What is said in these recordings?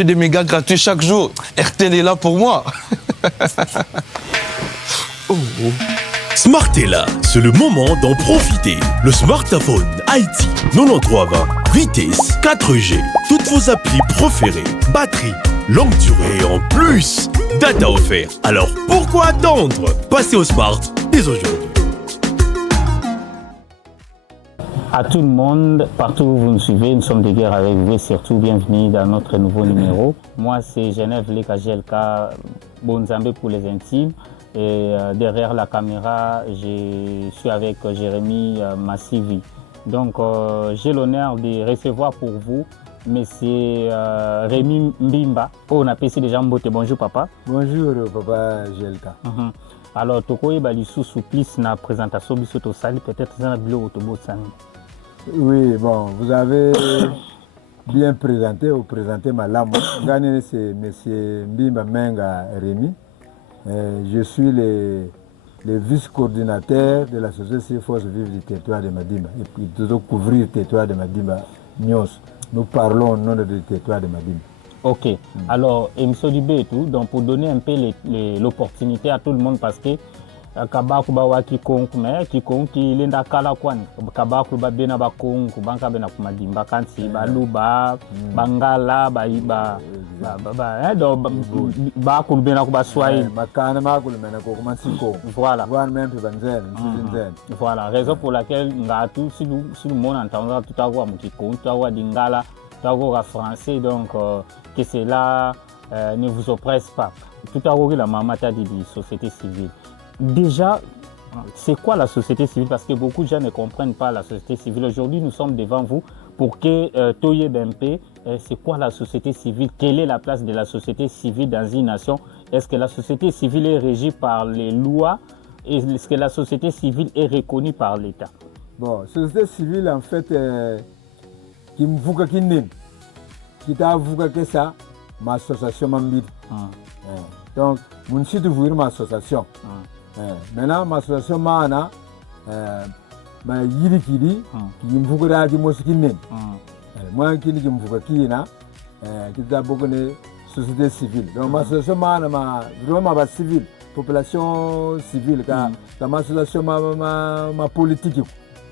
j'ai des mégas gratuits chaque jour. RTL est là pour moi. Smart est là, c'est le moment d'en profiter. Le smartphone IT 9320, vitesse 4G, toutes vos applis préférées, batterie, longue durée en plus, data offert. Alors pourquoi attendre? Passez au Smart dès aujourd'hui. À tout le monde, partout où vous nous suivez, nous sommes de guerre avec vous et surtout bienvenue dans notre nouveau numéro. Moi c'est Genève Leka GLK Bonzambé pour les intimes. Et derrière la caméra, je suis avec Jérémy Massivi. Donc j'ai l'honneur de recevoir pour vous M. Rémi Mbimba. On appelle ici déjà Mbote. Bonjour papa. Bonjour papa GLK. Alors Toko Ebali sous plus na présentation bisoto sali peut-être dans la bio autobus. Oui, bon, vous avez bien présenté ou présenté ma lame. Gagné c'est M. Mbimba Menga Rémi. Je suis le vice-coordinateur de l'association Force Vive du territoire de Madimba. Et puis de couvrir le territoire de Madimba, nous parlons au nom du territoire de Madimba. Ok, alors, M. Dubé, donc pour donner un peu l'opportunité à tout le monde, parce que Kabaku bawa kikonku mais kikonku lenda kala kwani Kabaku ba bena ba konku banka bena kumadimba kanti baluba bangala baiba do ba ku bena ku baswai makana makulu mena ko kumansiko voilà voilà raison pour laquelle ngatu si le monde entendra tout avoir mu kikonku tout avoir dingala tout avoir français donc que cela ne vous oppresse pas tout avoir la mamata de société civile. Déjà, c'est quoi la société civile? Parce que beaucoup de gens ne comprennent pas la société civile. Aujourd'hui, nous sommes devant vous pour que Toye Bempe, c'est quoi la société civile? Quelle est la place de la société civile dans une nation? Est-ce que la société civile est régie par les lois? Est-ce que la société civile est reconnue par l'État? Bon, société civile, en fait, qui me voit qui t'a voulu que ça, ma association m'embête. Donc, mon site ouvrir ma association. Maintenant, ma association mana ma yiri kidi qui me voudra qui me sikine. Moi qui me voudra qui na qui t'a beaucoup de société civile. Donc ma association mana ma vraiment ma civile, population civile car ma association ma politique.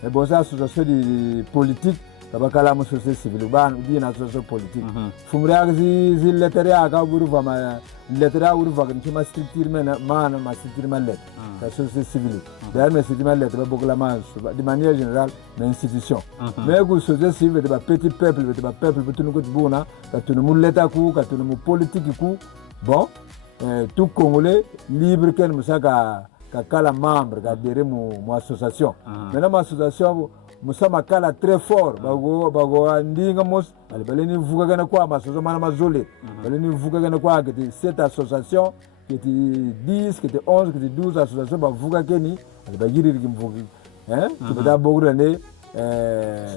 Et bon ça association de politique. Kabakala ma société civile ban ou bien association politique. Fumra zi letteria ka buru ma letteria uru va qui ma structure ma structure ma lettre. La société civile. D'ailleurs ma structure ma lettre beaucoup la de manière générale une institution. Mais la société civile de petit peuple de peuple pour tout nous bona, ka tout nous l'état ku, ka tout nous politique ku. Bon, tout Congolais libre que nous ça ka kala membre ka adhérer mon association. Maintenant ma association musama kala très fort bago ndinga mos baleni vuga gana kwa masozo mana mazole baleni vuga gana kwa que cette association qui était 10 qui était 11 qui était 12 associations ba vuga keni bagiri kimvugi qui bada bogurane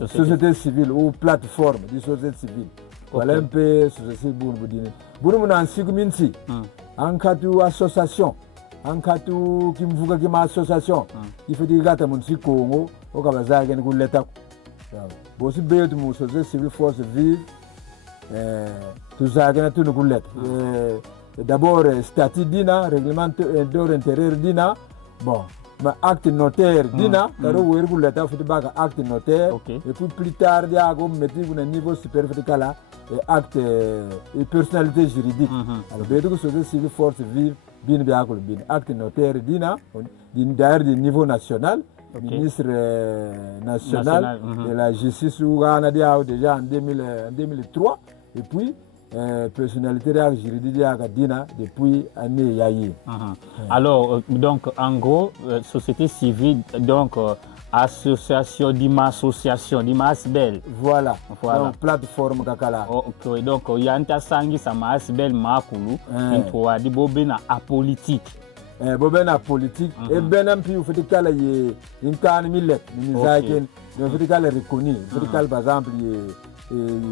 société civile ou plateforme de société civile voilà un peu société civile bunu na nsiku minsi ankatu association ankatu kimvuga kima association ifedi gata munsi Congo okabazaga ni kuleta bosi betu mu société civile force vive tuzaga na tunu kuleta d'abord statut dina règlement d'ordre intérieur dina bon ma acte notaire dina karo wer kuleta futi baga acte notaire et puis plus tard dia go metti au niveau supérieur futi kala acte et personnalité juridique alors betu société civile force vive bin biakul bin acte notaire dina d'ailleurs du niveau national ministre national de la justice Ouganda déjà en 2003 et puis personnalité juridique dina depuis année yayi. Alors donc en gros société civile donc association association d'Imasbel. Voilà. Donc plateforme kakala. Ok donc yanta sangi sama asbel makulu into di bobena apolitique. Bobena politique et benam pi ou fait kala ye inkan millet minizaken donc fait kala reconnu fait kala par exemple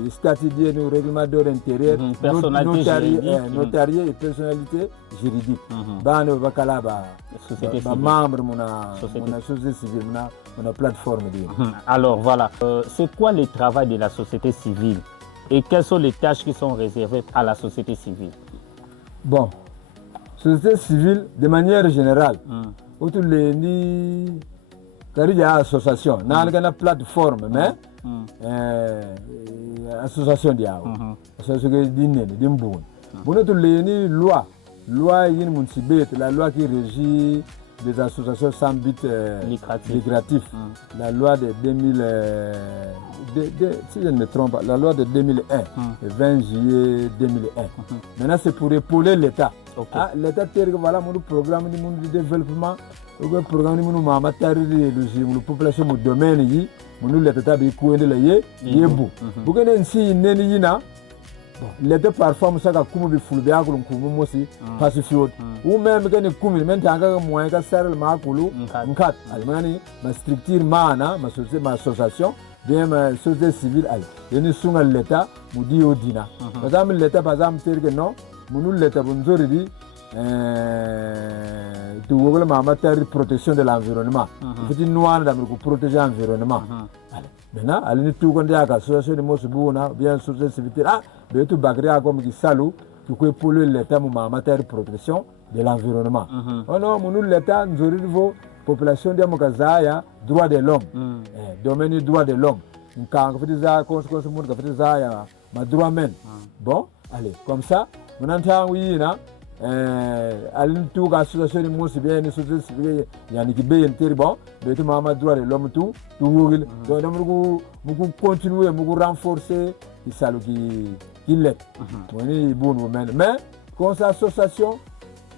statut de règlement d'ordre intérieur notarié et personnalité juridique bana bakala ba membre mona société civile mona plateforme. Alors voilà c'est quoi le travail de la société civile et quelles sont les tâches qui sont réservées à la société civile? Bon, société civile, de manière générale, autour de il y a association, il y a une plateforme, mais association diao, association dimboun. Bon, autour de loi la loi qui régit des associations sans but lucratif, la loi de 2000, si je ne me trompe pas, la loi de 2001, le 20 juillet 2001. Maintenant, c'est pour épauler l'État. L'État, voilà mon programme de développement, le programme de la population, mon domaine, l'État est pour l'État parfois ça ka kuma bi fulbe akulu kuma mosi pacifique ou même que ne kuma même tanga moyen ka serre ma akulu nkat almani ma structure mana ma société ma association bien ma société civile ay yeni sunga l'État mu di odina par exemple l'État par exemple dire que non munu l'État bonzori di tu vois ma matière de protection de l'environnement il faut noir pour protéger l'environnement. Maintenant, à l'unité qu'on dit à l'association de Mosbouna, bien société civile, mais tout bagria comme qui salou, tu peux polluer l'État en matière de protection de l'environnement. Oh non, nous l'État, nous avons population de Mokazaya, droit de l'homme, domaine du droit de l'homme. Quand on fait ça, quand on fait ça, ma droit même. Bon, allez, comme ça, on entend oui, là. À l'unité de l'association de Mosbouna, une société civile, il y a une qui est bon, mais tout le droit de l'homme tout. Donc, nous continuer, nous renforcer ce qui l'est. Mais, quand cette association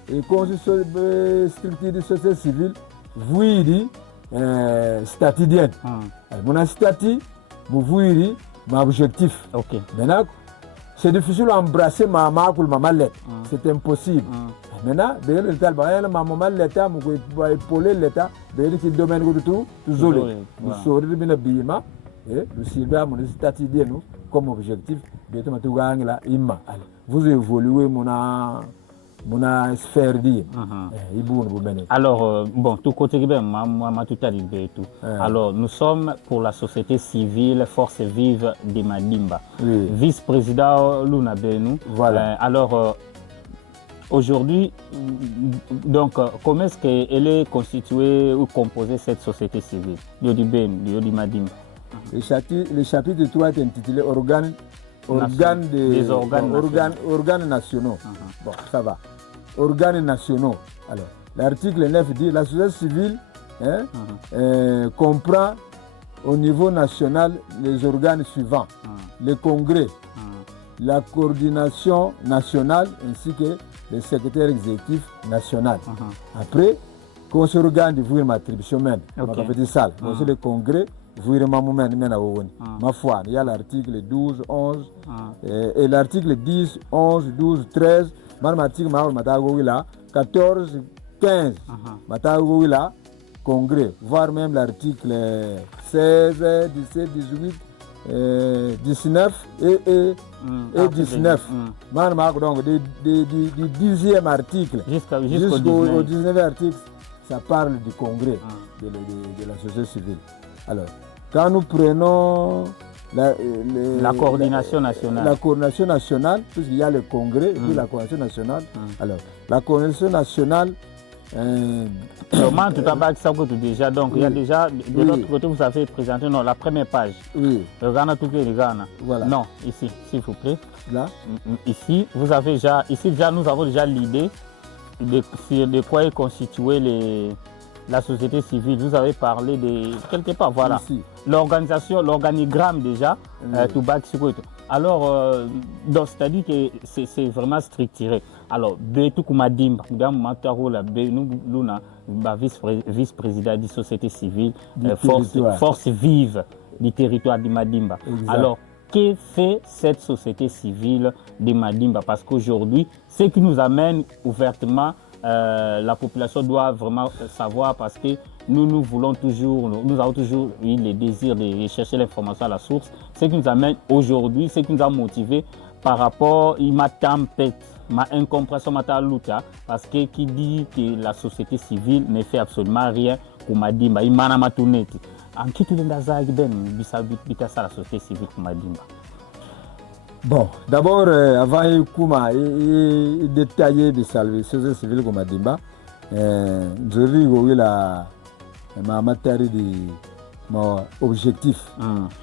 et quand cette structure de société civile, vous dites statut. Mon statut, vous dites mon objectif. Maintenant, c'est difficile d'embrasser ma lettre. C'est impossible. Maintenant, l'État, l'État, vous épauler l'État, qui domaine de tout, nous saurons bien bima et nous servons mon statut comme objectif, vous évoluez mon sphère dit. Alors, bon, tout côté tout alors, nous sommes pour la société civile, force vive de Madimba. Vice-président Luna Benou. Voilà. Alors, aujourd'hui, donc, comment est-ce qu'elle est constituée ou composée cette société civile? Yodi Ben, Yodi Madimba. Le chapitre 3 est intitulé Organes nationaux. Bon, ça va. Organes nationaux. Alors, l'article 9 dit la société civile comprend au niveau national les organes suivants le congrès, la coordination nationale ainsi que le secrétaire exécutif national. Après, quand on se regarde, vous voyez ma attribution même. C'est le congrès. Vous voyez ma foi, il y a l'article 12, 11 et l'article 10, 11, 12, 13. L'article 14, 15. Congrès, voire même l'article 16, 17, 18, 19 et 19. Donc, du 10e article jusqu'au 19e article, ça parle du congrès de la société civile. Alors, quand nous prenons la coordination nationale. La coordination nationale, puisqu'il y a le congrès et puis la coordination nationale. Alors, la coordination nationale. Comment tout d'abord ça que déjà donc il y a déjà de l'autre côté vous avez présenté la première page. Oui. Le Ghana tout le Ghana. Voilà. Non, ici s'il vous plaît. Là. Ici vous avez déjà nous avons déjà l'idée de quoi est constituée la société civile. Vous avez parlé de quelque part voilà. L'organisation, l'organigramme déjà tout bas sur tout. Alors donc c'est-à-dire que c'est vraiment structuré. Alors Betou Kumadimba, vice-président de la société civile, force vive du territoire de Madimba. Alors que fait cette société civile de Madimba? Parce qu'aujourd'hui, ce qui nous amène ouvertement, la population doit vraiment savoir parce que nous voulons toujours, nous avons toujours eu le désir de chercher l'information à la source. Ce qui nous amène aujourd'hui, ce qui nous a motivé par rapport à ma tempête, ma incompréhension, ma lutte, parce que qui dit que la société civile ne fait absolument rien pour Madimba, il m'a tourné. En qui tu l'as dit, la société civile pour Madimba? Bon, d'abord, avant de détailler de la société civile comme Adimba, je vais la matière de mon objectif,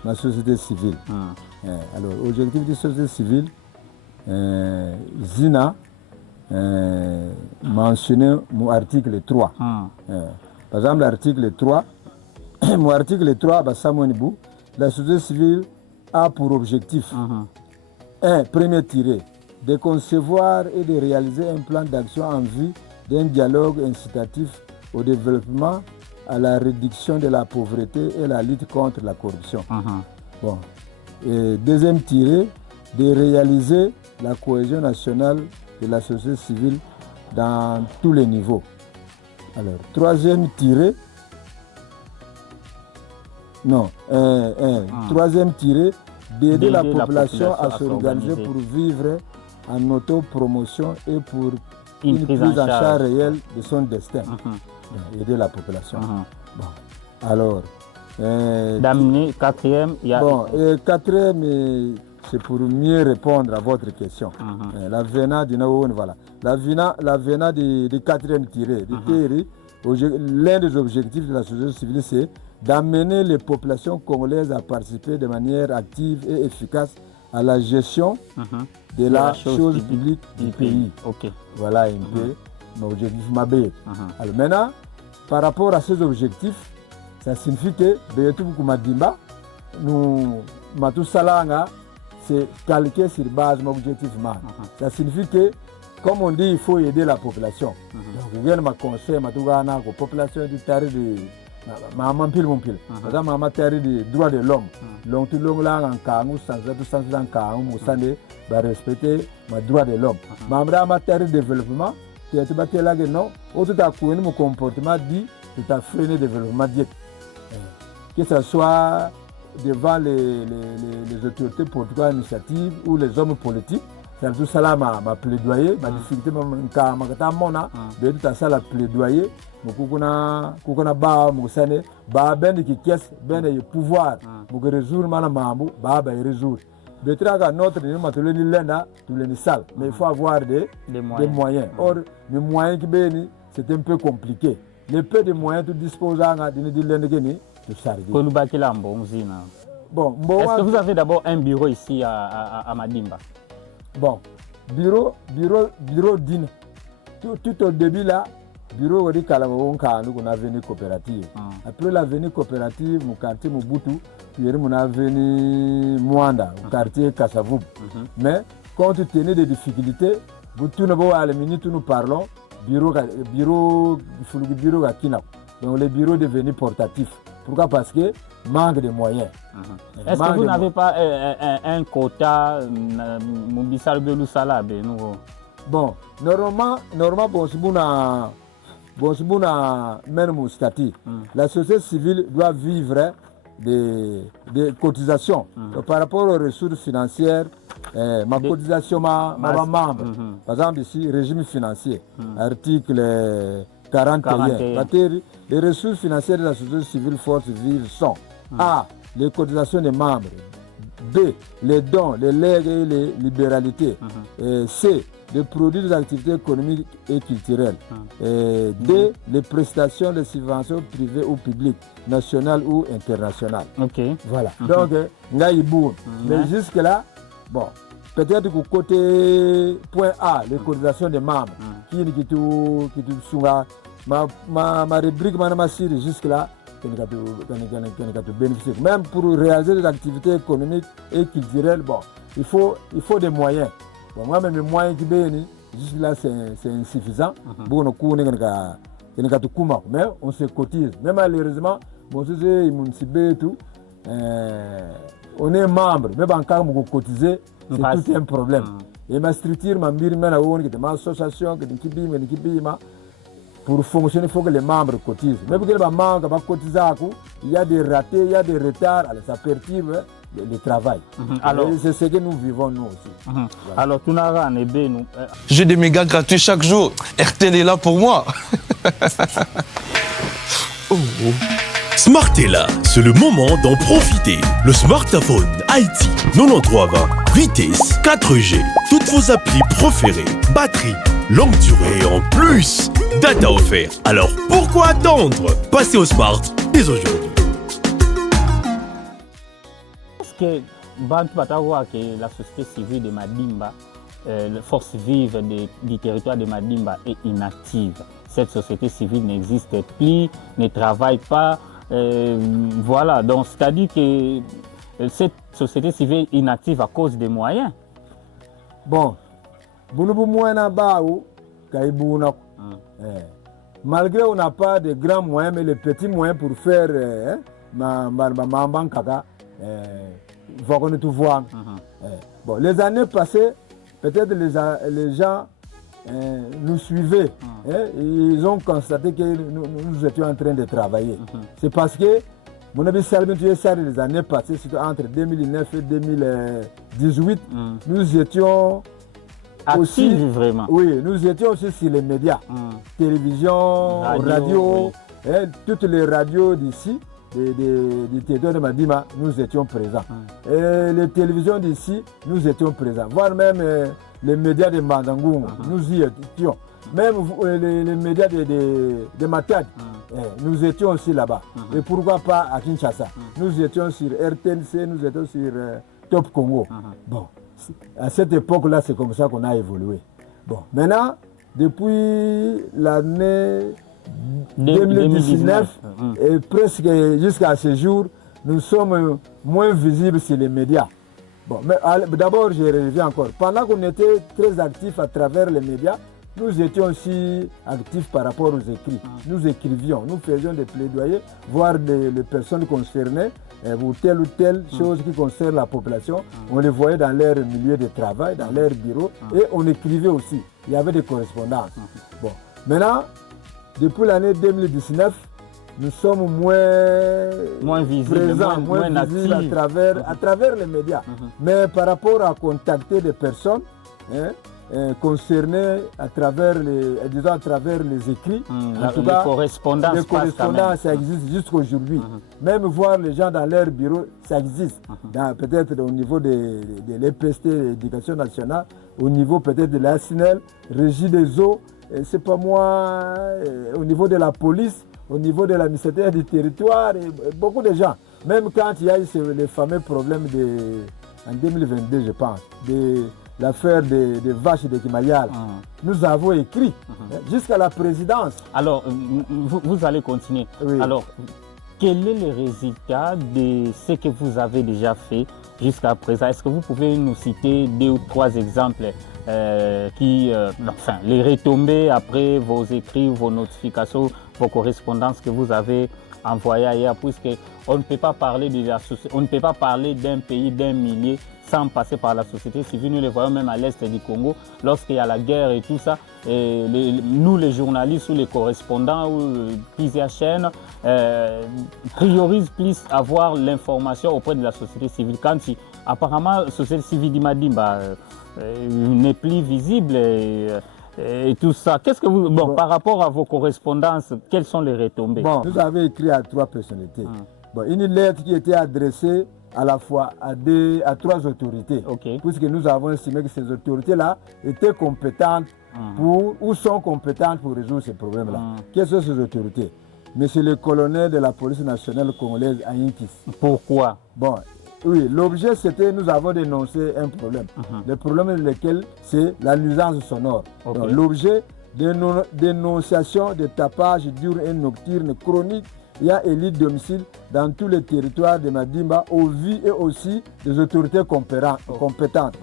la société civile. Alors, objectif de la société civile, Zina mentionné mon article 3. Par exemple, l'article 3, mon article 3, la société civile a pour objectif, premier tiré, de concevoir et de réaliser un plan d'action en vue d'un dialogue incitatif au développement, à la réduction de la pauvreté et la lutte contre la corruption. Bon. Et deuxième tiré, de réaliser la cohésion nationale de la société civile dans tous les niveaux. Alors, troisième tiré, troisième tiré, d'aider la population à s'organiser pour vivre en autopromotion et pour une prise en charge réelle de son destin. Aider la population. Bon. Alors, d'amener quatrième, il y a... Bon, quatrième, c'est pour mieux répondre à votre question. La VENA du quatrième tiré, l'un des objectifs de la société civile, c'est d'amener les populations congolaises à participer de manière active et efficace à la gestion de la chose publique du pays. Voilà un peu mon objectif. Alors maintenant, par rapport à ces objectifs, ça signifie que nous, c'est calqué sur base de mon objectif. Ça signifie que, comme on dit, il faut aider la population. Donc, je vais conseiller la population du terrain de maman pile mon pile. Par exemple, maman terrain des droits de l'homme. Donc, tout le monde a un cas, nous va respecter les droits de l'homme. Maman terrain de développement, qui est battu là, non, autre à coup, mon comportement dit que tu as freiné le développement. Que ce soit devant les autorités politiques initiatives ou les hommes politiques, c'est tout ça là ma plaidoyer, ma difficulté, ma tout ça la plaidoyer, ma ba musane, ba ben qui caisse, ben le pouvoir, pour résoudre ma mambo, ba résoudre. De traga notre tous les salles, mais il faut avoir des moyens. Or, les moyens qui béni, c'est un peu compliqué. Les peu de moyens que disposent Bon, est-ce que vous avez d'abord un bureau ici à Madimba? Bon, bureau d'une. Tout au début là, bureau de Kalabon, on a venu coopérative. Après la venue coopérative, mon quartier Mobutu, puis on a venu Mwanda, au quartier Kassavoub. Mais compte tenu des difficultés, vous tout à la minute où nous parlons, bureau à Kinap. Donc le bureau est devenu portatif. Pourquoi? Parce que manque de moyens. Est-ce que vous n'avez pas un quota Bon, normalement, même statut. La société civile doit vivre des cotisations. Donc, par rapport aux ressources financières, ma cotisation, ma membre, par exemple ici, régime financier, article 41. Les ressources financières de la société civile force vive sont A. Les cotisations des membres, B. Les dons, les legs et les libéralités, C. Les produits des activités économiques et culturelles, D. Les prestations de subventions privées ou publiques, nationales ou internationales. Voilà. Donc, mais jusque-là, bon, peut-être que côté point A, les cotisations des membres, qui ma rubrique, ma série jusque-là, même pour réaliser des activités économiques et culturelles, bon, il faut des moyens. Bon, moi-même, les moyens qui viennent, jusque-là, c'est insuffisant. Mais on se cotise. Mais malheureusement, on est membre, mais quand on cotise, c'est tout un problème. Et ma structure, ma association, pour fonctionner, il faut que les membres cotisent. Mais pour que les membres cotisent, il y a des ratés, il y a des retards, alors ça perturbe le travail. C'est ce que nous vivons nous aussi. Voilà. Alors, tout n'a nous. J'ai des mégas gratuits chaque jour. RTL est là pour moi. Smart est là, c'est le moment d'en profiter. Le smartphone Haïti 9320, vitesse 4G, toutes vos applis préférées, batterie, longue durée en plus, data offert. Alors pourquoi attendre? Passez au Smart dès aujourd'hui. Parce que Bantu Batawa, que la société civile de Madimba, la force vive du territoire de Madimba est inactive. Cette société civile n'existe plus, ne travaille pas. Voilà, donc c'est-à-dire que cette société civile est inactive à cause des moyens. Bon, malgré on n'a pas de grands moyens, mais les petits moyens pour faire il faut qu'on tout voit. Bon, les années passées, peut-être les gens nous suivaient. Ils ont constaté que nous étions en train de travailler. C'est parce que, mon avis, les années passées, entre 2009 et 2018, nous étions aussi, vraiment. Oui, nous étions aussi sur les médias, télévision, radio, oui. Toutes les radios d'ici, du territoire de Madima, nous étions présents. Et les télévisions d'ici, nous étions présents. Voire même les médias de Mandangou, nous y étions. Même les médias de Matad, nous étions aussi là-bas. Et pourquoi pas à Kinshasa? Nous étions sur RTNC, nous étions sur Top Congo. Bon, à cette époque-là, c'est comme ça qu'on a évolué. Bon, maintenant, depuis l'année 2019, et presque jusqu'à ce jour, nous sommes moins visibles sur les médias. Bon, mais d'abord, je reviens encore. Pendant qu'on était très actifs à travers les médias, nous étions aussi actifs par rapport aux écrits. Nous écrivions, nous faisions des plaidoyers, voir les personnes concernées pour telle ou telle chose qui concerne la population. On les voyait dans leur milieu de travail, dans leur bureau, et on écrivait aussi. Il y avait des correspondances. Bon, maintenant, depuis l'année 2019, nous sommes moins visibles, présents, moins visibles à travers les médias. Mais par rapport à contacter des personnes concernées à travers les écrits, en tout cas, les correspondances, ça existe jusqu'aujourd'hui. Même voir les gens dans leur bureau, ça existe. Peut-être au niveau de l'EPST, l'Éducation nationale, au niveau peut-être de la SNEL, Régie des eaux, c'est pas moi, au niveau de la police, au niveau de la ministère du territoire, et beaucoup de gens. Même quand il y a eu les fameux problèmes en 2022, je pense, de l'affaire des vaches de Kimayal, nous avons écrit jusqu'à la présidence. Alors, vous allez continuer. Oui. Alors, quel est le résultat de ce que vous avez déjà fait jusqu'à présent? Est-ce que vous pouvez nous citer 2 ou 3 exemples les retombées après vos écrits, vos notifications, vos correspondances que vous avez envoyées ailleurs, puisque on ne peut pas parler d'un pays, d'un millier sans passer par la société civile. Nous le voyons même à l'est du Congo, lorsqu'il y a la guerre et tout ça, nous les journalistes ou les correspondants ou plusieurs chaînes priorisent plus avoir l'information auprès de la société civile. Quand apparemment la société civile d'Imadimba n'est plus visible et tout ça. Qu'est-ce que vous... Bon, par rapport à vos correspondances, quelles sont les retombées? Bon, nous avons écrit à 3 personnalités. Bon, une lettre qui était adressée à la fois à 3 autorités. Puisque nous avons estimé que ces autorités-là étaient compétentes ou sont compétentes pour résoudre ces problèmes-là. Quelles sont ces autorités? Monsieur le colonel de la police nationale congolaise à Inkis. Pourquoi? Bon, oui, l'objet c'était, nous avons dénoncé un problème. Le problème de lequel c'est la nuisance sonore. L'objet, dénonciation de tapage diurne et nocturne chronique et à élite domicile dans tous les territoires de Madimba au vu et aussi des autorités compétentes.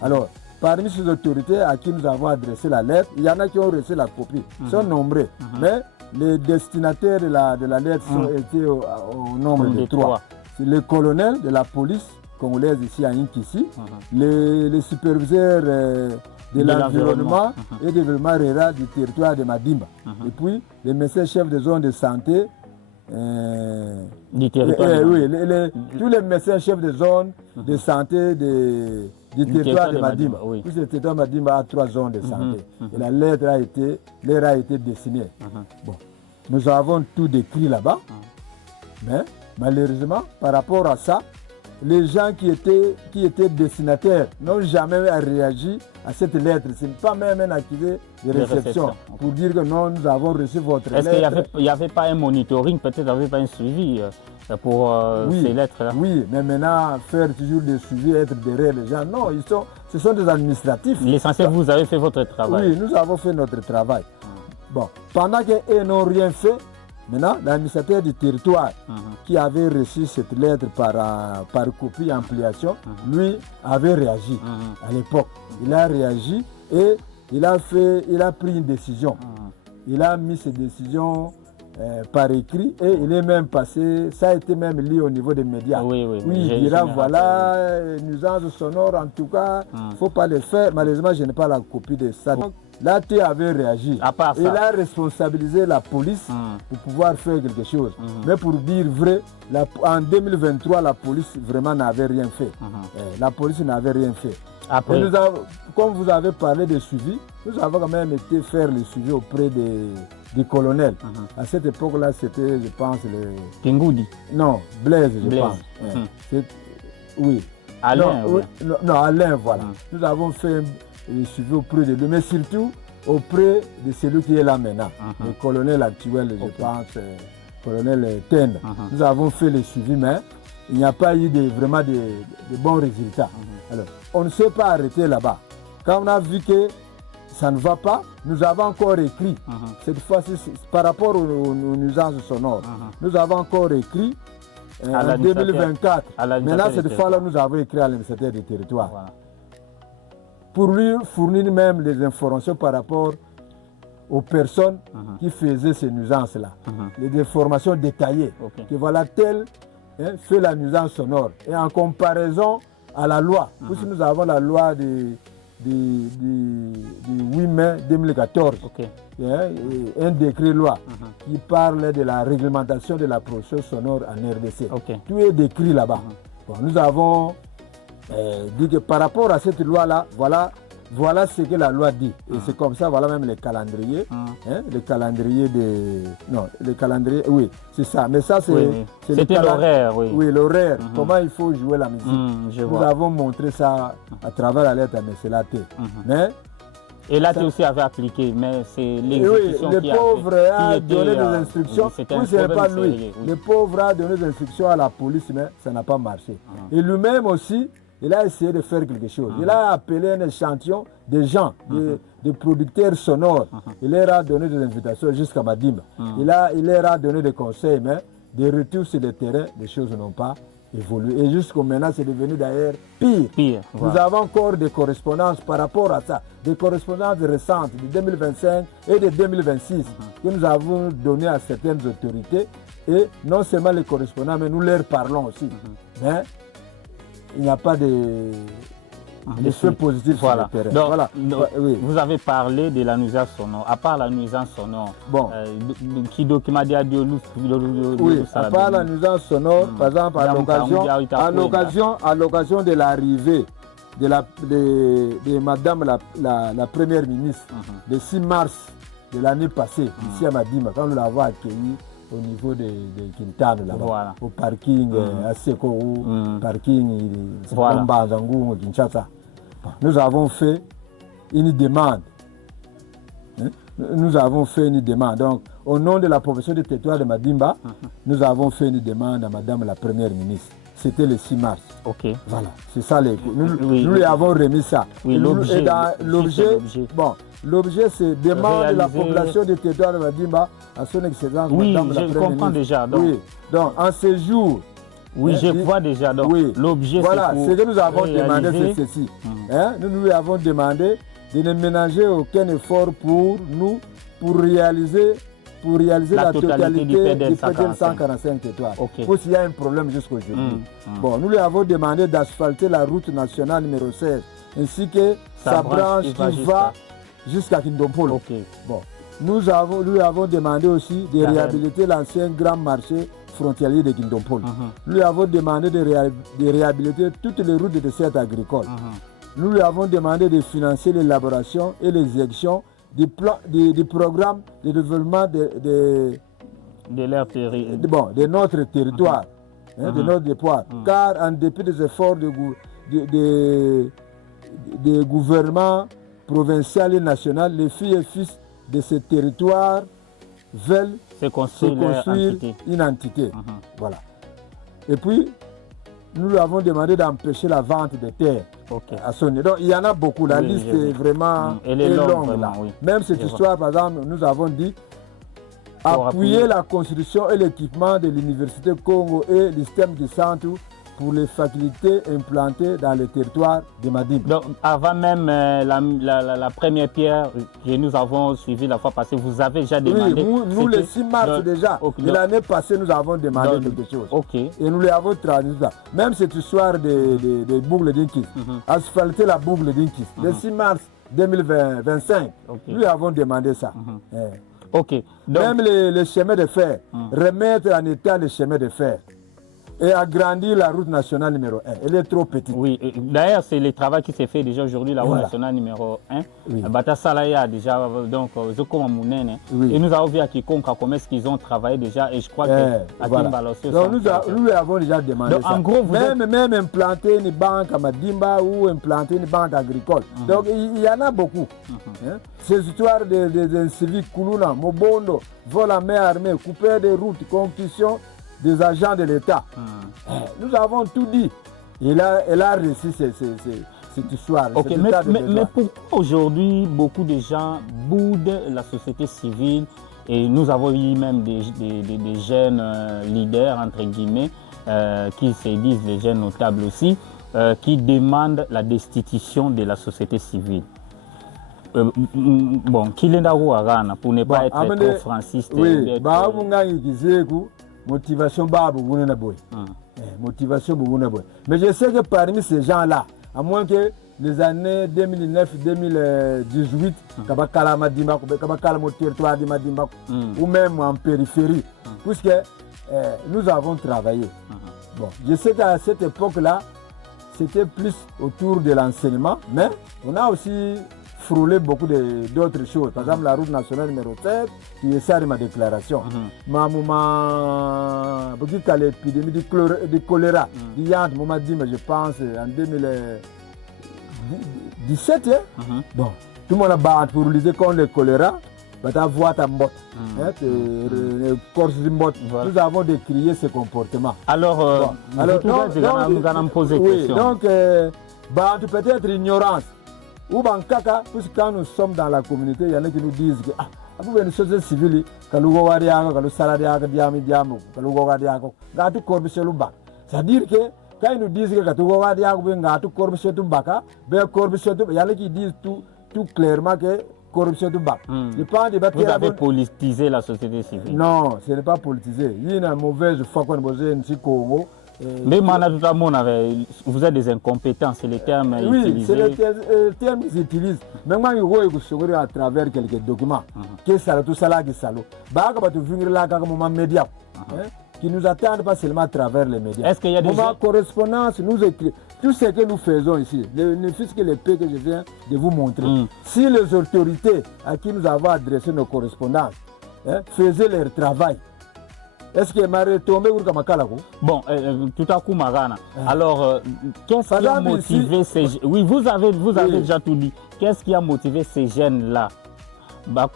Alors, parmi ces autorités à qui nous avons adressé la lettre, il y en a qui ont reçu la copie. Ils sont nombreux, mais les destinataires de la lettre étaient au nombre de 3. C'est le colonel de la police congolaise ici à Inkisi, les superviseurs de l'environnement et développement rural du territoire de Madimba, et puis les médecins chefs de zone de santé du territoire. Tous les médecins chefs de zone de santé du territoire de Madimba. Puis le territoire de Madimba a 3 zones de santé. Et la lettre leur a été dessinée. Bon, nous avons tout décrit là-bas. Mais malheureusement, par rapport à ça, les gens qui étaient destinataires n'ont jamais réagi à cette lettre. Ce n'est pas même un accusé de réception pour dire que non, nous avons reçu votre lettre. Est-ce qu'il n'y avait pas un monitoring, peut-être il n'y avait pas un suivi pour ces lettres-là? Oui, mais maintenant, faire toujours des suivis, être derrière les gens, non, ce sont des administratifs. L'essentiel, vous avez fait votre travail. Oui, nous avons fait notre travail. Bon, pendant qu'eux n'ont rien fait, maintenant, l'administrateur du territoire qui avait reçu cette lettre par copie ampliation, lui avait réagi à l'époque. Il a réagi et il a pris une décision. Il a mis cette décision par écrit et il est même passé, ça a été même lu au niveau des médias. Oui, il dira voilà, nuisance sonore en tout cas, il ne faut pas le faire. Malheureusement, je n'ai pas la copie de ça. L'AT avait réagi. Il a responsabilisé la police pour pouvoir faire quelque chose. Mais pour dire vrai, en 2023, la police vraiment n'avait rien fait. La police n'avait rien fait. Après. Comme vous avez parlé de suivi, nous avons quand même été faire le suivi auprès du colonel. À cette époque-là, c'était, je pense, le... Kingoudi. Non, Blaise, je pense. Oui. Alain. Non, Alain, voilà. Nous avons fait le suivi auprès de lui, mais surtout auprès de celui qui est là maintenant, le colonel actuel, je pense, colonel Ten. Nous avons fait le suivi, mais il n'y a pas eu vraiment de bons résultats. Alors, on ne s'est pas arrêté là-bas. Quand on a vu que ça ne va pas, nous avons encore écrit, cette fois-ci par rapport aux nuisances sonores, nous avons encore écrit en 2024. Maintenant, cette fois-là, nous avons écrit à l'administrateur du territoire. Voilà. Pour lui fournir même des informations par rapport aux personnes qui faisaient ces nuisances-là. Des informations détaillées. Que voilà, tel fait la nuisance sonore. Et en comparaison à la loi, puisque nous avons la loi du 8 mai 2014, un décret loi qui parle de la réglementation de la production sonore en RDC. Tout est décrit là-bas. Bon, nous avons dit que par rapport à cette loi-là, voilà ce que la loi dit. Et c'est comme ça, voilà même les calendriers. Les calendriers de... Non, les calendriers, oui, c'est ça. Mais ça, c'est... C'était l'horaire, oui. Oui, l'horaire. Comment il faut jouer la musique. Nous avons montré ça à travers la lettre à M. Laté. Mais... Et là, tu aussi avait appliqué, mais c'est l'exécution qui le pauvre a donné des instructions. Oui, ce n'est pas lui. Le pauvre a donné des instructions à la police, mais ça n'a pas marché. Et lui-même aussi, il a essayé de faire quelque chose. Il a appelé un échantillon de gens, des producteurs sonores. Il leur a donné des invitations jusqu'à Madimba. Il leur a donné des conseils, mais des retours sur le terrain, les choses n'ont pas évolué. Et jusqu'au maintenant, c'est devenu d'ailleurs pire. Nous avons encore des correspondances par rapport à ça, des correspondances récentes de 2025 et de 2026 que nous avons données à certaines autorités. Et non seulement les correspondants, mais nous leur parlons aussi. Mais il n'y a pas de faits positifs sur le terrain. Donc, vous avez parlé de la nuisance sonore. À part la nuisance sonore, qui documente oui, à part la nuisance sonore, par exemple, à l'occasion de l'arrivée de Madame la Première ministre, le 6 mars de l'année passée, ici à Madima, quand nous l'avons accueillie au niveau de Quintana, là-bas, au parking à Sekou, parking Mbazangou, Kinshasa. Nous avons fait une demande. Donc, au nom de la profession de territoire de Madimba, nous avons fait une demande à Madame la Première ministre. C'était le 6 mars. Voilà, c'est ça. Nous lui avons remis ça. Oui, l'objet. L'objet, c'est demande de la population du territoire de Madimba à son excellence Madame la Première ministre. Oui, je comprends déjà. Donc, en ce jour... Oui, je vois déjà. Donc, l'objet, voilà, ce que nous avons demandé, c'est ceci. Nous lui avons demandé de ne ménager aucun effort pour réaliser la totalité du PDL 145 territoires. Pour s'il y a un problème jusqu'aujourd'hui. Bon, nous lui avons demandé d'asphalter la route nationale numéro 16 ainsi que sa branche qui va jusqu'à Kindompolo. Bon, nous lui avons demandé aussi de réhabiliter l'ancien grand marché frontalier de Kindompolo. Nous lui avons demandé de réhabiliter toutes les routes de dessert agricole. Nous lui avons demandé de financer l'élaboration et l'exécution du programme de développement de leur territoire. Bon, de notre territoire, de notre départ. Car en dépit des efforts des gouvernements provincial et national, les filles et fils de ces territoires veulent se construire une entité. Voilà. Et puis, nous lui avons demandé d'empêcher la vente des terres à Sony. Donc, il y en a beaucoup. La liste est vraiment longue. Vraiment, oui. Même cette histoire, par exemple, nous avons dit appuyer la construction et l'équipement de l'Université Congo et le système de centre pour les facultés implantées dans le territoire de Madimba. Donc, avant même la première pierre que nous avons suivie la fois passée, vous avez déjà demandé... Oui, nous le 6 mars déjà, de l'année passée, nous avons demandé quelque chose. Et nous l'avons traduit ça. Même cette histoire de boucle d'Inkis, asphalter la boucle d'Inkis, le 6 mars 2025, nous avons demandé ça. Donc, même les chemins de fer, remettre en état les chemins de fer. Et agrandir la route nationale numéro 1. Elle est trop petite. Oui, d'ailleurs, c'est le travail qui s'est fait déjà aujourd'hui, la route nationale numéro 1. Bata Salaya, déjà, donc, et nous avons vu à Kikonka comment est-ce qu'ils ont travaillé déjà, et je crois que Timbala aussi. Donc, nous avons déjà demandé donc, ça. En gros, même implanter une banque à Madimba ou implanter une banque agricole. Donc, il y en a beaucoup. Ces histoires de civiques Koulouna, Mobondo, vol à main armée, couper des routes, compétition des agents de l'État. Nous avons tout dit. Elle a réussi cette histoire. Mais pourquoi aujourd'hui beaucoup de gens boudent la société civile et nous avons eu même des jeunes leaders, entre guillemets, qui se disent des jeunes notables aussi, qui demandent la destitution de la société civile. Bon, Kilendaru Arana, pour ne pas être trop franciste. Oui, motivation motivation mais je sais que parmi ces gens là, à moins que les années 2009-2018 ou même en périphérie, puisque nous avons travaillé. Bon, je sais qu'à cette époque là c'était plus autour de l'enseignement, mais on a aussi frôler beaucoup d'autres choses. Par exemple, la route nationale numéro 7, qui est ça de ma déclaration. Parce que l'épidémie de choléra, je pense en 2017, bon, tout le monde a battu pour lutter contre le choléra. Nous avons décrié ce comportement. Alors, nous allons poser des questions. Donc, peut-être ignorance. Ou bankaka, puisque quand nous sommes dans la communauté, il y en a qui nous disent que vous avez une société civile, c'est-à-dire que quand ils nous disent que il y en a qui disent tout clairement que corruption tout bas. Vous avez politisé la société civile. Non, ce n'est pas politisé. Il y a une mauvaise foi qu'on a besoin de Congo. Mais vous êtes des incompétents, c'est le terme utilisé. Oui, c'est le terme qu'ils utilisent. Mais moi, je vois à travers quelques documents. Que ça, tout ça là, qui ça. Médias qui nous attendent pas seulement à travers les médias. Est-ce qu'il y a des correspondance, nous écrit tout ce que nous faisons ici, ne fût-ce que les pays que je viens de vous montrer. Si les autorités à qui nous avons adressé nos correspondances faisaient leur travail, est-ce que m'a retombé ou comme bon, tout à coup Marana. Alors, qu'est-ce qui a motivé ces jeunes? Oui, vous avez déjà tout dit. Qu'est-ce qui a motivé ces jeunes-là? Donc,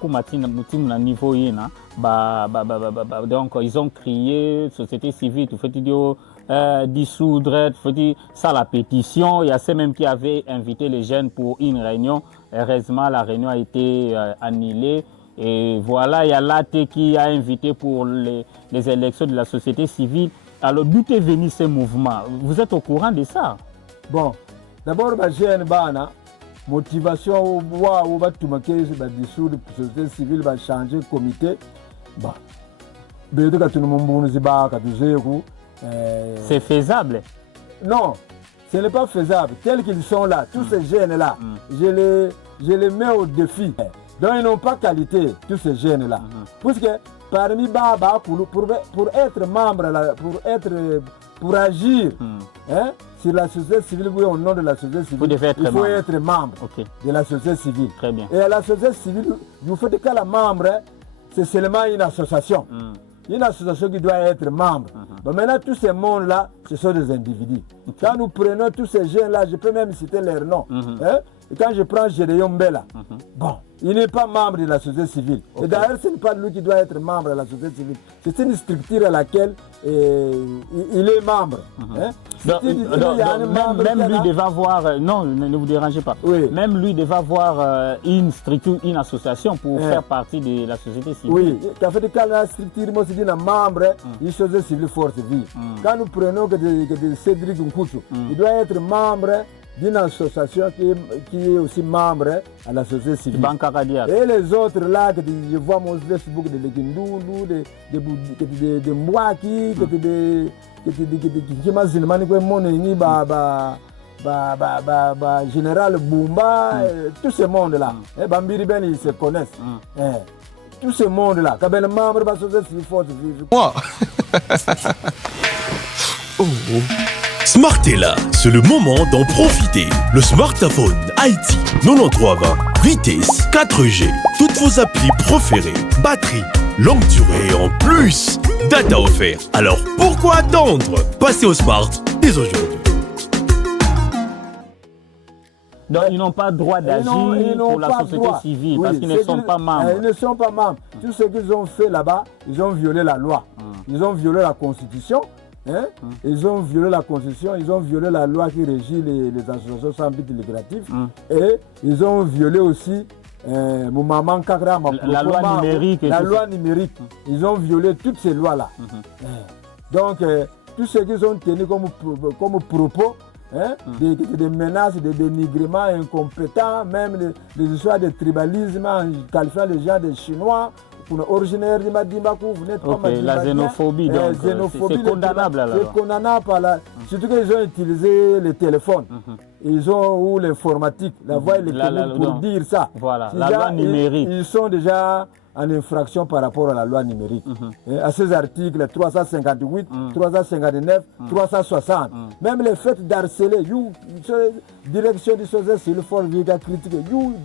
ils ont crié, société civile, tout fait dissoudre, ça la pétition. Il y a ceux même qui avaient invité les jeunes pour une réunion. Heureusement, la réunion a été annulée. Et voilà, il y a l'AT qui a invité pour les élections de la société civile. Alors, d'où est venu ce mouvement? Vous êtes au courant de ça? Bon, d'abord, la motivation, ou dissoudre la société civile, va changer le comité. C'est faisable? Non, ce n'est pas faisable. Tels qu'ils sont là, tous ces jeunes-là, je les mets au défi. Donc ils n'ont pas qualité, tous ces jeunes-là. Puisque parmi Baba, pour être membre, pour agir sur la société civile, au nom de la société civile, il faut être membre de la société civile. Très bien. Et à la société civile, il faut que la membre, c'est seulement une association. une association qui doit être membre. Bon, maintenant, tous ces mondes-là, ce sont des individus. Quand nous prenons tous ces jeunes-là, je peux même citer leurs noms. Hein? Et quand je prends Gédéon Mbella, bon, il n'est pas membre de la société civile. Et d'ailleurs, ce n'est pas lui qui doit être membre de la société civile. C'est une structure à laquelle il est membre. Hein? Même lui devait avoir, non, ne vous dérangez pas, même lui devait avoir une structure, une association pour faire partie de la société civile. Oui, en fait, quand la structure, moi, c'est un membre, il société civile force vie. Quand nous prenons que de Cédric Nkoutou, il doit être membre d'une association qui est aussi membre à la société civile. Et les autres là, que je vois mon Facebook de Lekindou, de Mwaki, Général Boumba, tout ce monde-là. Bambiri Ben, ils se connaissent. Tout ce monde-là, quand ben membre de la société civile force vive. Moi Smart est là, c'est le moment d'en profiter. Le smartphone Haïti 9320, vitesse 4G, toutes vos applis préférées, batterie, longue durée et en plus, data offert. Alors pourquoi attendre? Passez au Smart dès aujourd'hui. Donc ils n'ont pas droit d'agir pour la société civile parce qu'ils ne sont pas membres. Ils ne sont pas membres. Tout ce qu'ils ont fait là-bas, ils ont violé la loi. Ils ont violé la Constitution. Hein? Ils ont violé la Constitution, ils ont violé la loi qui régit les associations sans but lucratif et ils ont violé aussi la loi numérique. La loi numérique. Ils ont violé toutes ces lois-là. Donc, tout ce qu'ils ont tenu comme propos, des menaces, des dénigrements incompétents, même des histoires de tribalisme, en qualifiant les gens de Chinois, originaires de Madimakou, vous n'êtes pas Madimakou. La xénophobie, donc, c'est condamnable. C'est condamnable, surtout qu'ils ont utilisé les téléphones, ils ont, ou l'informatique, la voix électronique pour dire ça. Voilà, la loi numérique. Ils sont déjà en infraction par rapport à la loi numérique. À ces articles 358, 359, 360. Même le fait d'harceler, direction du société civile fort critique,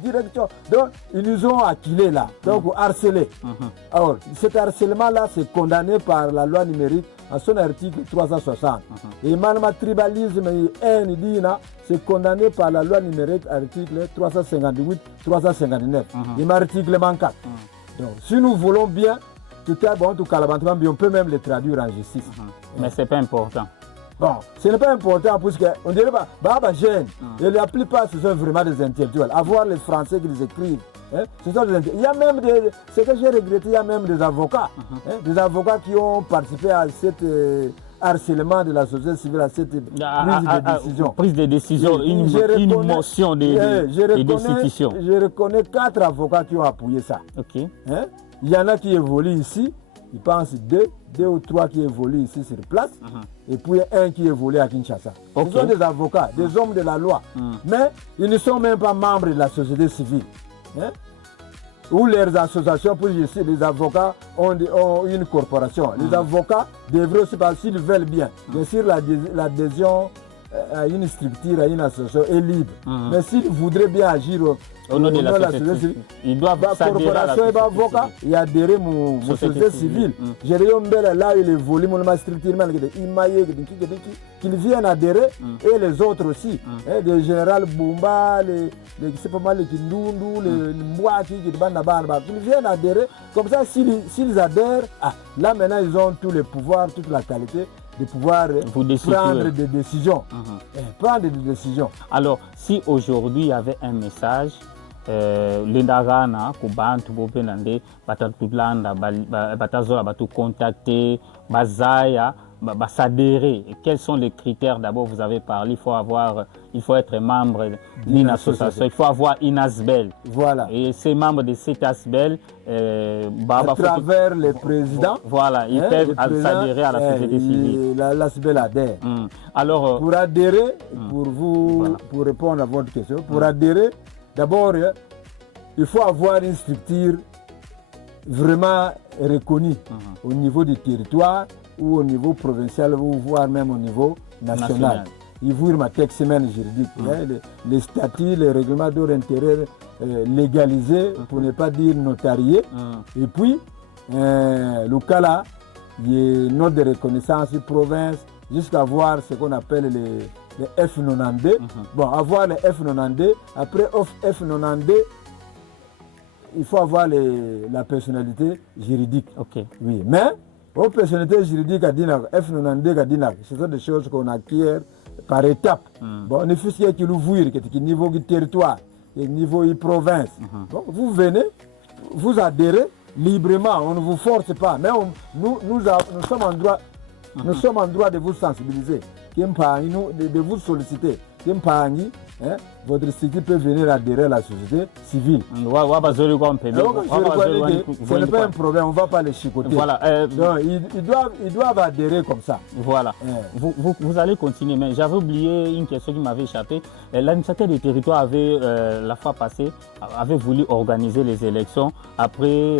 direction. Donc, ils nous ont acculés là. Donc, harceler. Alors, cet harcèlement-là, c'est condamné par la loi numérique à son article 360. Et même tribalisme et haine, c'est condamné par la loi numérique, article 358, 359. Et l'article 4. Donc, si nous voulons bien, tout est bon, tout calabantement, on peut même les traduire en justice. Mais ce n'est pas important. Bon, ce n'est pas important parce qu'on dirait pas, jeune, et la plupart ce sont vraiment des intellectuels. À voir les Français qui les écrivent. Ce sont des il y a même ce que j'ai regretté, il y a même des avocats. Des avocats qui ont participé à cette harcèlement de la société civile, à cette prise de décision. Une motion de destitution. Je reconnais 4 avocats qui ont appuyé ça. Il y en a qui évoluent ici, je pense 2 ou 3 qui évoluent ici sur place, et puis un qui évolue à Kinshasa. Ce sont des avocats, des hommes de la loi, mais ils ne sont même pas membres de la société civile. Ou leurs associations, pour ici, les avocats ont une corporation. Les avocats devraient aussi, s'ils veulent bien sûr, l'adhésion à une structure, à une association est libre. Mais s'ils voudraient bien agir au nom de la société civile, ils doivent s'adhérer à la société civile. Et adhérer à la société civile. J'ai dit, là, il évolue mon structure, qu'ils viennent adhérer, et les autres aussi. Les généraux Boumba, les Kindundu, les Mwaki, qu'ils viennent adhérer. Comme ça, s'ils adhèrent, là maintenant, ils ont tous les pouvoirs, toute la qualité de pouvoir prendre des décisions. Prendre des décisions. Alors, si aujourd'hui il y avait un message, l'Indarana, Kubantu, Bopenande, Batatulanda, Batazola, Batu contacter, Bazaya, s'adhérer. Quels sont les critères? D'abord, vous avez parlé, il faut être membre d'une association, il faut avoir une ASBEL. Voilà. Et ces membres de cette ASBEL, à travers les présidents, voilà, ils peuvent s'adhérer à la société civile. L'ASBEL adhère. Alors, pour adhérer, pour répondre à votre question, pour adhérer, d'abord, il faut avoir une structure vraiment reconnue au niveau du territoire, ou au niveau provincial, ou voire même au niveau national. Il faut ma texte semaine juridique. Les statuts, les règlements d'ordre intérieur légalisés, pour ne pas dire notariés. Et puis, le cas là, il y a une note de reconnaissance province, jusqu'à voir ce qu'on appelle les F92. Bon, avoir les F92, après F92, il faut avoir la personnalité juridique. Ok. Oui, mais aux personnalités juridiques à Dinak, F92 à Dinak, ce sont des choses qu'on acquiert par étapes. Bon, il faut qu'il y ait niveau du territoire, niveau de province. Bon, vous venez, vous adhérez librement, on ne vous force pas, mais nous sommes en droit, nous sommes en droit de vous sensibiliser, de vous solliciter. Votre structure peut venir adhérer à la société civile. Ce n'est pas un problème, on ne va pas les chicoter. Voilà, donc, ils doivent adhérer comme ça. Voilà. Vous allez continuer, mais j'avais oublié une question qui m'avait échappé. L'administrateur du territoire avait, la fois passée, avait voulu organiser les élections après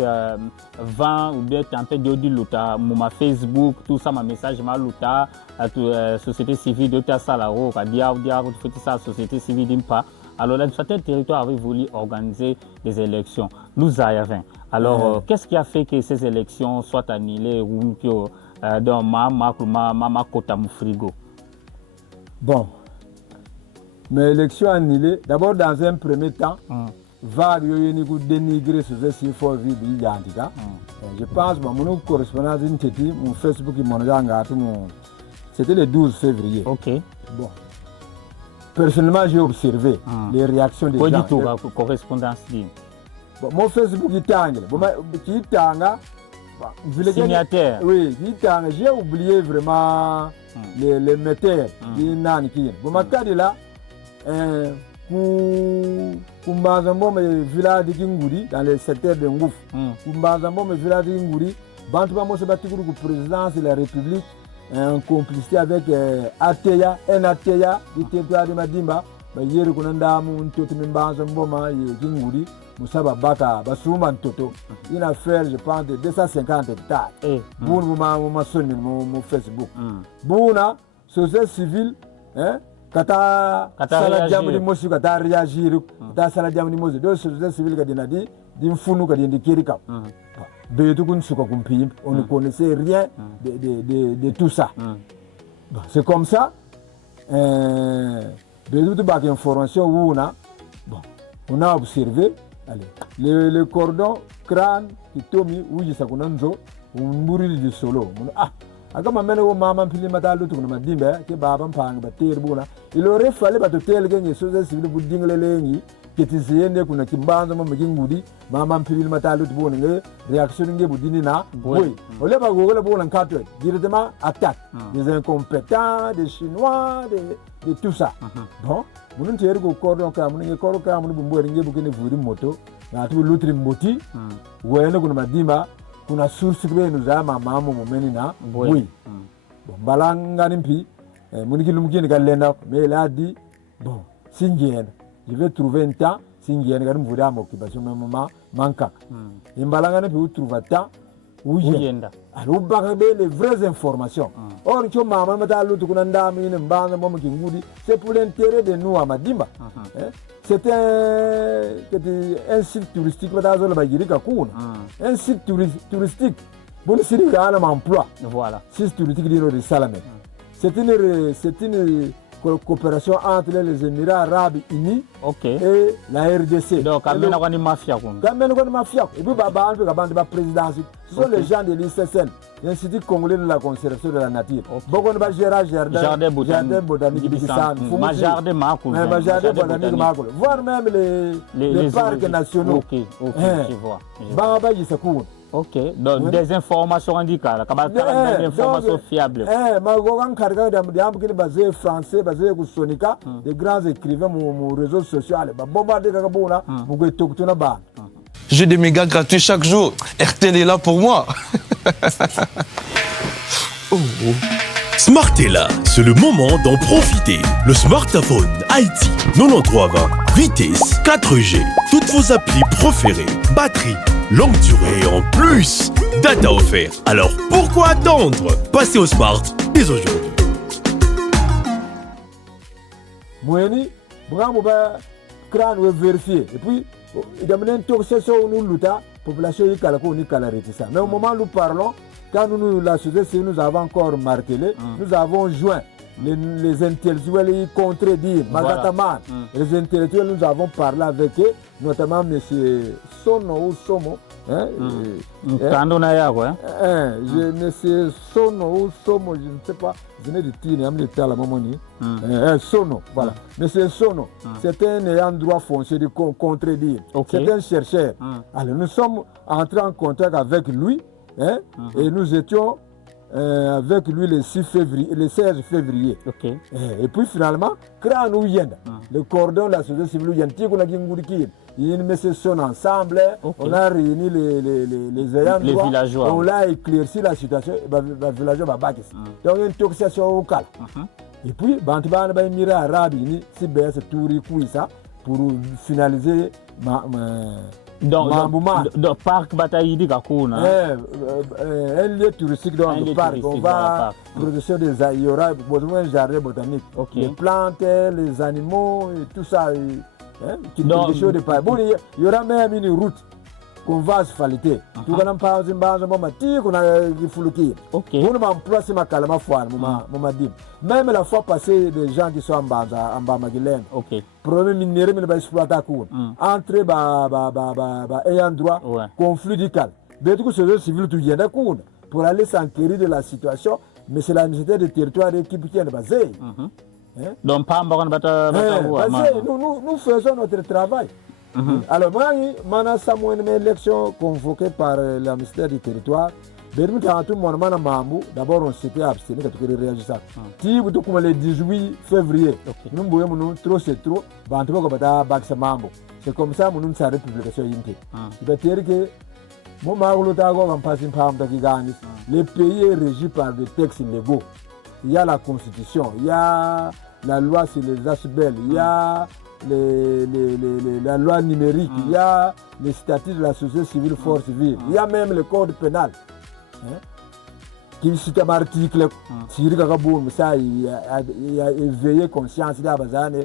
20 ou bien un peu de l'Outa, mon Facebook, tout ça, mon message, ma l'Outa, la société civile de Tassalaro, la société civile d'Impa. Alors l'administrateur du territoire avait voulu organiser des élections. Nous avons. Alors qu'est-ce qui a fait que ces élections soient annulées ou dans ma quota mon frigo? Bon, mais l'élection annulée, d'abord dans un premier temps, va dénigrer ce qui faut vivre. Je pense que mon correspondant mon Facebook, c'était le 12 février. Ok. Bon. Personnellement, j'ai observé les réactions des gens. Quoi dit correspondance dit? Bon, mon Facebook est anglais. Qui est signataire. Oui, j'ai oublié vraiment les metteurs qui sont bon, ma carte là, pour me village de Kingouri, dans le secteur de Ngouf, pour me village de Kingouri, Bantouba Mose Batikou, présidence de la République, en complicité avec ATEA, NATEA, du territoire de Madimba, hier qu'on a un toto Mimbanza Mboma, Kingouri, Moussaba Baka, Basouman Toto, une affaire, je pense, de 250 hectares. Bon, mon Facebook. Bouna, société civile, Kata Saladjamdi Mosu, Kata réagir, Kata Saladjamdi Mosu, deux sociétés civiles qui ont dit, d'Infounou qui ont dit Kirika. On ne connaissait rien de tout ça. C'est comme ça. De information où on a observé le cordon crâne qui tombe où il s'acconnonzo, on mourit de solo. Il aurait fallu que tu aies des choses civiles pour dire les que tu sais que tu bandes maman pile matalut bonne réaction nge budini na oui on les va gogola bon quatre directement attaque des incompétents des chinois de tout ça bon mon tiers go cordon ka mon cordon ka mon bumbo nge bukene vuri moto na tu lutri mboti wena kuna madimba kuna source que nous a maman mo menina oui bon balanga nimpi mon ki lumki ga lenda mais il a dit bon singien je vais trouver un temps si il y a une occupation manquante. Il y a un trouver temps où il y a les vraies informations. Or, c'est pour l'intérêt de nous à Madimba. C'est un site touristique. Un site touristique. Bon, c'est un emploi. Voilà. Site touristique de Salamé. C'est une coopération entre les Émirats Arabes Unis et la RDC. Donc, il y a une mafia. Et puis, la présidence. Ce sont les gens de l'ICSN, l'Institut congolais de la conservation de la nature. Beaucoup de jardin botanique de jardin botanique, voire même les parcs nationaux. Je vois. Ok, donc des informations indicales, des informations fiables. Basé français, basé sur Sonica, des grands écrivains sur les réseaux sociaux. J'ai des mégas gratuits chaque jour. RTL est là pour moi. Smart est là, c'est le moment d'en profiter. Le smartphone Haïti 9320, vitesse 4G, toutes vos applis préférées, batterie, longue durée et en plus, data offert. Alors pourquoi attendre? Passez au smart dès aujourd'hui. Mouni, bravo, crâne vérifié. Et puis, il y a une toxation où nous luttons, population est calée, mais au moment où nous parlons, quand nous, la société civile, nous avons encore martelé, nous avons joint les intellectuels, ils contredisent, Magataman, les intellectuels, nous avons parlé avec eux, notamment M. Sono ou Somo. M. Sono ou Somo, je ne sais pas, je venais de tirer, Sono, voilà. M. Sono, c'est un ayant droit foncier de contredire. C'est un chercheur. Alors nous sommes entrés en contact avec lui et nous étions avec lui le 16 février. Et puis finalement, le cordon de la société civile, ils se sont ensemble, on a réuni les ayants droit, on a éclairci la situation, les villageois va battre. Donc il y a une toxisation locale. Et puis, Bantiban va mirer à Rabi, si bien c'est tout ça pour finaliser donc parc bataille de Gakuna. Un lieu touristique dans le parc. On va produire des il y aura un jardin botanique. Les plantes, les animaux et tout ça. Bon, il y aura même une route qu'on va asphalter. Tout le monde parle de qu'on a dit on m'emploie ma calme foire, même la fois passée, des gens qui sont en bas Magdalene. Premier minéraux, mais va exploiter à court. Entrée, ayant droit, conflit du calme. Mais tout ce que civil tout vient d'accord pour aller s'enquérir de la situation, mais c'est la ministère des territoires qui est basée. Donc, nous faisons notre travail. Alors, moi, j'ai une élection convoquée par le ministère du territoire. D'abord, on s'était abstenu quand on réagit ça. Le 18 février, nous avons trop, c'est trop. C'est comme ça que nous avons publication. C'est-à-dire que le pays est régi par des textes légaux. Il y a la constitution, il y a la loi sur les HBL, il y a la loi numérique, il y a les statuts de la société civile, force civile, il y a même le code pénal. Qui cite un article, il y a éveillé conscience d'Abazane,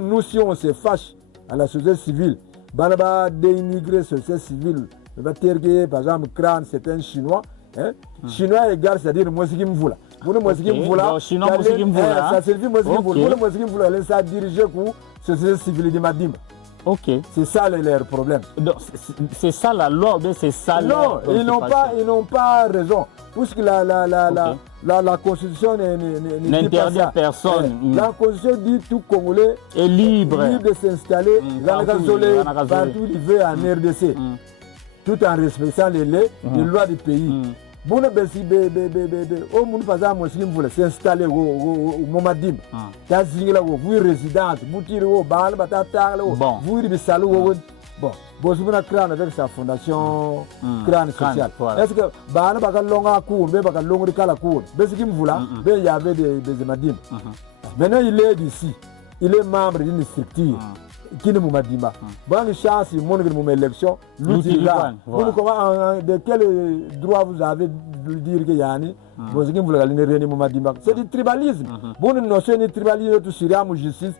nous, si on se fâche à la société civile, Banaba dénigrer la société civile, par exemple, Crâne, c'est un Chinois. Chinois égal, c'est-à-dire moi ce qui me voulait. Ça servit moi ce qui me voulait. Ça diriger pour société civile de Madim. C'est ça leur problème. C'est ça la loi, c'est ça. Non, ils n'ont pas raison. Puisque la Constitution n'interdit à personne. La Constitution dit tout Congolais est libre de s'installer partout où il veut en RDC. Tout en respectant les lois du pays. Bon, au monde par exemple, muslim voulait s'installer au Momadim. Tazingla, vous résidence, vous tirez au bal, vous ribissalo. Bon, vous avez créé avec sa fondation crâne sociale. Est-ce que Bana Baka Longa Kour, Baka Longa Kala Kour, Bessikim Voula, il y avait des Madim. Maintenant, il est d'ici, il est membre d'une structure. Qui ne m'a dit pas. Bonne chance, il montre mon élection. De quel droit vous avez de dire que Yanni, vous c'est du tribalisme. Bonne notion de tribalisme, tout sur la justice.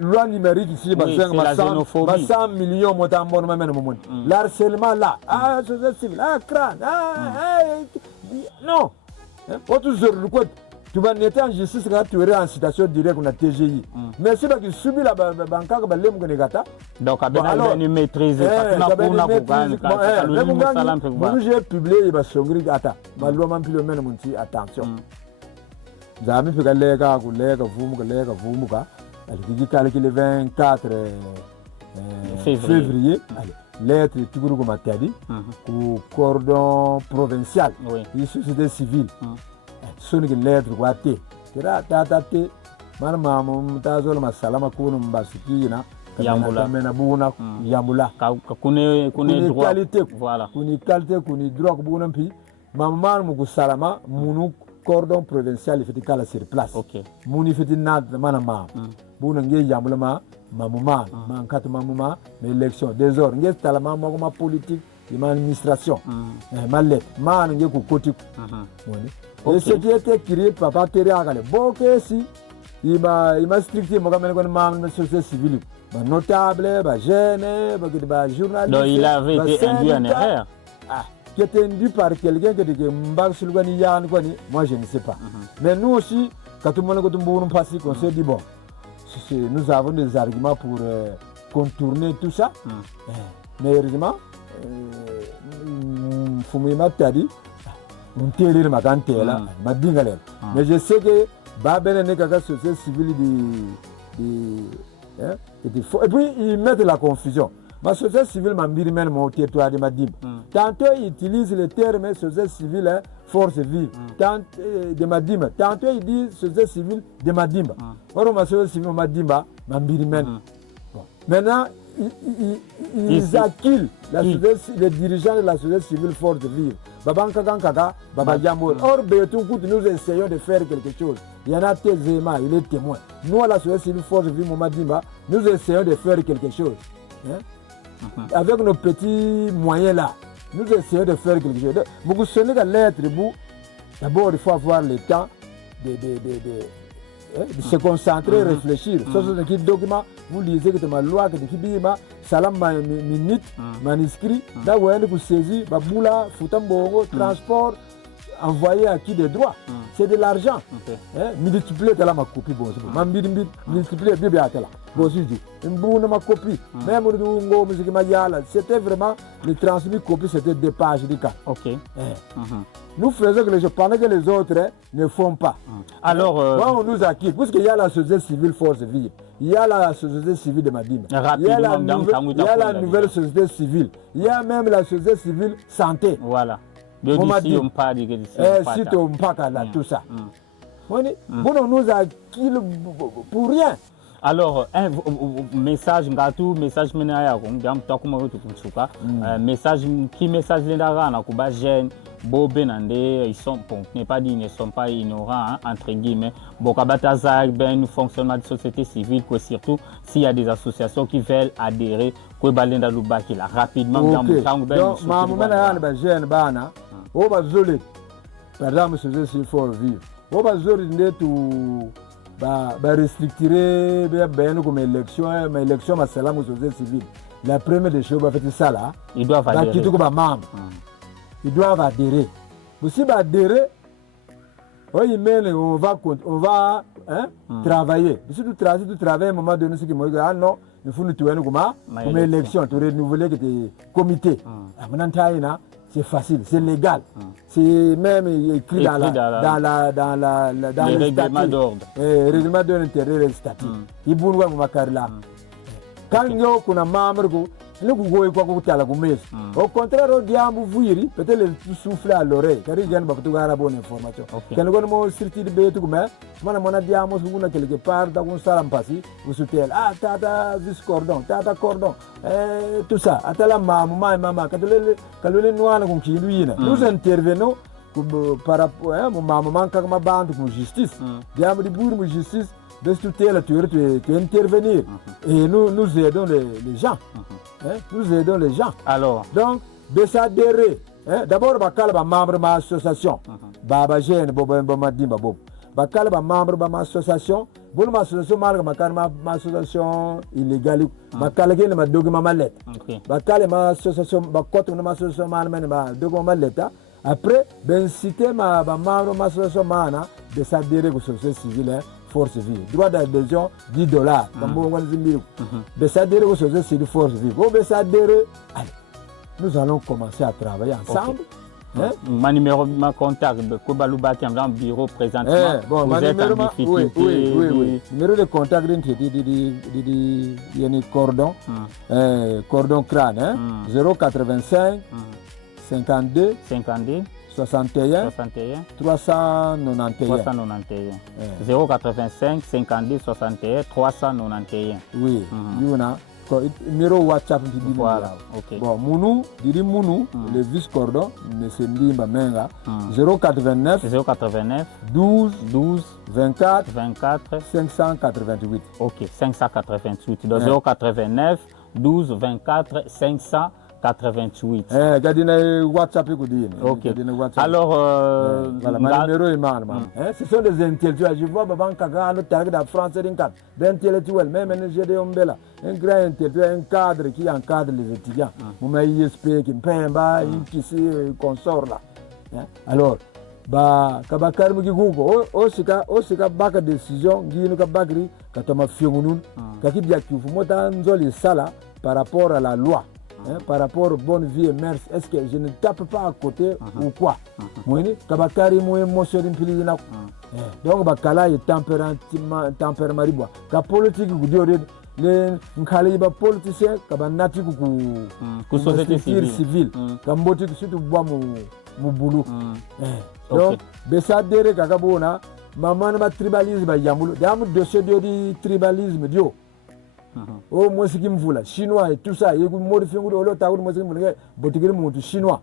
Loi numérique ici, 100 millions de l'harcèlement là. Ah, c'est civil, crâne. Non. Autre chose, tu vas être en justice quand tu aurais en citation directe on a TGI. Mais si tu subis la banque, donc alors tu maîtrises j'ai publié il va s'ongrir attention. J'avais fait le 24 février. Lettre au cordon provincial, une société civile. Sonic lettre guate kira tatate marma mumtazol masalama kunu mbasukina kamena buna yambula kune qualité voilà kuni qualité kuni droit buna pi maman mu salama munu cordon provincial fait kala sur place muni fait nad manama buna nge yambula ma mamuma mankat mamuma l'élection des ordres nge talama ma politique ma administration mallet man nge ku kotik et ce qui était créé par Papa Terry Agale. Bon, si il m'a stricté, il m'a société civile. notable, jeune, journaliste. Donc il avait été induit en erreur. Qui était induit par quelqu'un qui dit moi je ne sais pas. Mais nous aussi, quand tout le monde passe, on s'est dit bon, nous avons des arguments pour contourner tout ça. Mais heureusement, Fumima t'a dit, mais je sais que Babel n'est qu'à société civile et puis ils mettent la confusion. Ma société civile m'a mis même mon territoire de Madim. Tantôt ils utilisent le terme société civile force vive de Madim. Tantôt ils disent société civile de Madim. Or ma société civile Madimba m'a mis même. Maintenant ils acculent les dirigeants de la société civile force vive. Babanka Kaka, Baba Yamour. Or nous essayons de faire quelque chose. Il y en a tellement, il est témoin. Nous à la société civile force vive Madimba, nous essayons de faire quelque chose. Avec nos petits moyens là, nous essayons de faire quelque chose. Vous sonnez la lettre, d'abord il faut avoir le temps de se concentrer, réfléchir. Ce sont des documents, vous lisez que ma loi, que ma salam minute, manuscrit, là où vous saisissez, boula, foutambo, transport, envoyé à qui des droits. C'est de l'argent. Multiplier ma copie, multiplier bien à ma copie. Même c'était vraiment le transmis copie, c'était des pages de cas. Nous faisons que les gens, pendant que les autres ne font pas. Alors, on nous a quitté, puisqu'il y a la société civile force vive, il y a la société civile de Madine, il y a la nouvelle société civile, il y a même la société civile santé. Voilà. Si on pas là, tout ça. On nous a quitté pour rien. Alors, un message, message message qui message les jeunes, ils sont, n'est pas dit, ils ne sont pas ignorants, entre guillemets. Ben, fonctionnement de société civile, surtout s'il y a des associations qui veulent adhérer, rapidement. Par exemple, il faut vivre. Restricter comme élection ma salam aux sociétés civiles. La première des choses, ça là, ils doivent adhérer. Ils doivent adhérer. Si ils adhèrent, on va travailler. Si tu travailles à un moment donné, non, il faut nous tuer comme élection, tu renouveler tes comités. C'est facile, c'est légal. C'est même écrit dans le règlement d'ordre. Règlement d'ordre intérieur et statut. Il faut nous là. Quand on a un membre, au contraire, peut-être le souffler à l'oreille, car il y a une bonne information. Quand on a sorti de Bétou, on a dit à quelque part, dans un salam passé, vous soutenez, tata, vis cordon, tata cordon, tout ça, atala maman, quand le noir, nous intervenons par rapport à mon maman, quand ma bande pour justice, diable de bourre, justice. De tu intervenir et nous aidons les gens. Nous aidons les gens. Alors, donc, de s'adhérer. D'abord, bakal ba membre de ma association. Baba Jeune, bakal ba membre de ma association. Bon, ma association, ma association illégale. Bakal gen ma document mallet. Bakal ma association, bakot ma association ma document mallet. Après, ben citer ma membre de ma association mana de s'adhérer aux sociétés civiles. Force vive. Droit d'adhésion $10. Bessadere aux sociétés civiles force vive. Nous allons commencer à travailler ensemble. Mon numéro de contact, Kobalubati, un bureau présentement. Vous êtes en difficulté. Oui. Numéro de contact, il y a un cordon, cordon crâne, 085 52 61 391 085 52 61 391. Oui, numéro WhatsApp voilà. Bon, Mounou, le vice cordon, M. Mbimba Menga, 089 12 24 588. Ok, 588. Donc 089 12 24 588. 88. Gadine WhatsApp écoutez. Ok. Alors, voilà, mon numéro est mal. Ce sont des intellectuels. Je vois Baban Kaga, le target de France et d'un intellectuel, même un GD Ombela, un grand intellectuel, un cadre qui encadre les étudiants. Mon ISP qui me paye un bas, qui se consort là. Alors, bah, Kabakar Mugigo, Osika Baka décision, Guino Kabakri, Katama Fiongun, Kakibia Kifumota Nzoli Sala par rapport à la loi. Par rapport aux bonnes vie et mœurs, est-ce que je ne tape pas à côté ou quoi? Moi, Kabakari, moi, émotion d'impliquer. Donc, Bakala est tempérament. La politique, les Nkaliba politiciens, Kabanati, société civile, Kamboti, surtout bois mon boulot. Donc, Bessa Dere Kakabona, maman ma tribalisme, Yamoul, Yamou de ce tribalisme, Dio. Oh, moi, ce qui me voulait, chinois et tout ça, il y a une modifié ou l'autre, moi, ce qui me voulait, boutiquer mon chinois.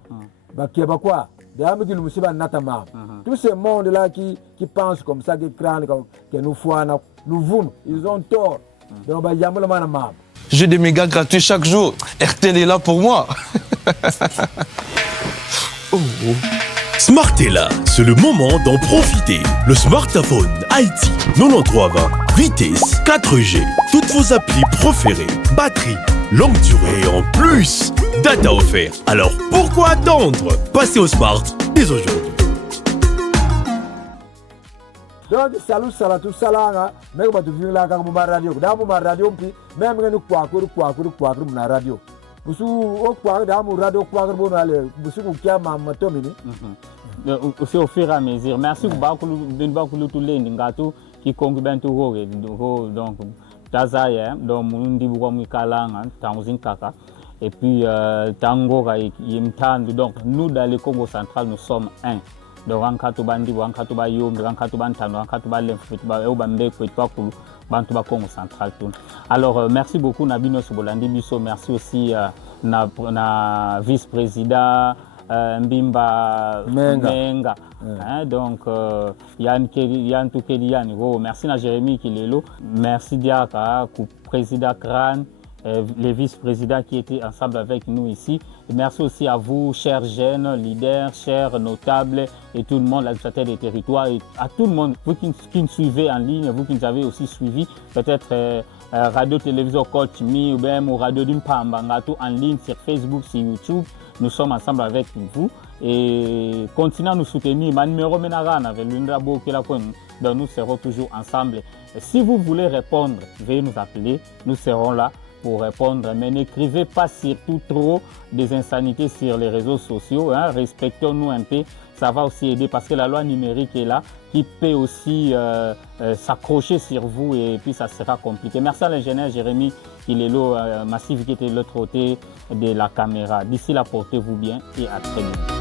Bah, qui est pas quoi? Des amis qui nous suivent Natama. Tous ces mondes-là qui pensent comme ça, qui craignent, que nous foions, nous voulons, ils ont tort. Donc, bah, Yamoul Manama. J'ai des mégas gratuits chaque jour. RTL est là pour moi. Smart est là, c'est le moment d'en profiter. Le smartphone Haïti 9320, vitesse 4G, toutes vos applis préférées, batterie, longue durée et en plus, data offert. Alors pourquoi attendre? Passez au smart dès aujourd'hui. Donc, salut, tout salanga, mais on va te venir là quand on radio. Dans mon radio, même quand nous quoi, na radio. Vous au quoi, dans mon radio, quoi, bon, allez, vous qui a ma tomini. Aussi au fur et à mesure. Merci beaucoup de tous les gens qui contribuent donc Tazaya, donc Mundi Boukamikalang, Tanzin Kaka, et puis Tango Yimtan. Donc nous dans le Congo central, nous sommes un. Donc Rankatubandi, Rankatuba Yom, Rankatubantan, Rankatuba Lenfutba, Eobambe, Kwetwakulu, Bantuba Congo central. Alors merci beaucoup Nabino Sobolandi Bisso, merci aussi na vice-président. Mbimba Menga. Donc Yann Toukeli, merci à Jérémy Kilelo, merci Diaka, président Kran, les vice-présidents qui étaient ensemble avec nous ici. Et merci aussi à vous, chers jeunes, leaders, chers notables et tout le monde, l'administrateur des territoires et à tout le monde, vous qui nous suivez en ligne, vous qui nous avez aussi suivi, peut-être radio-télévision Coach Me ou bien radio d'Impamba, en ligne sur Facebook, sur YouTube. Nous sommes ensemble avec vous et continuez à nous soutenir. Ma numéro avec donc nous serons toujours ensemble. Et si vous voulez répondre, veuillez nous appeler. Nous serons là pour répondre. Mais n'écrivez pas surtout trop des insanités sur les réseaux sociaux. Respectons-nous un peu. Ça va aussi aider parce que la loi numérique est là qui peut aussi s'accrocher sur vous et puis ça sera compliqué. Merci à l'ingénieur Jérémy Kilelo Massif qui était de l'autre côté de la caméra. D'ici là, portez-vous bien et à très bientôt.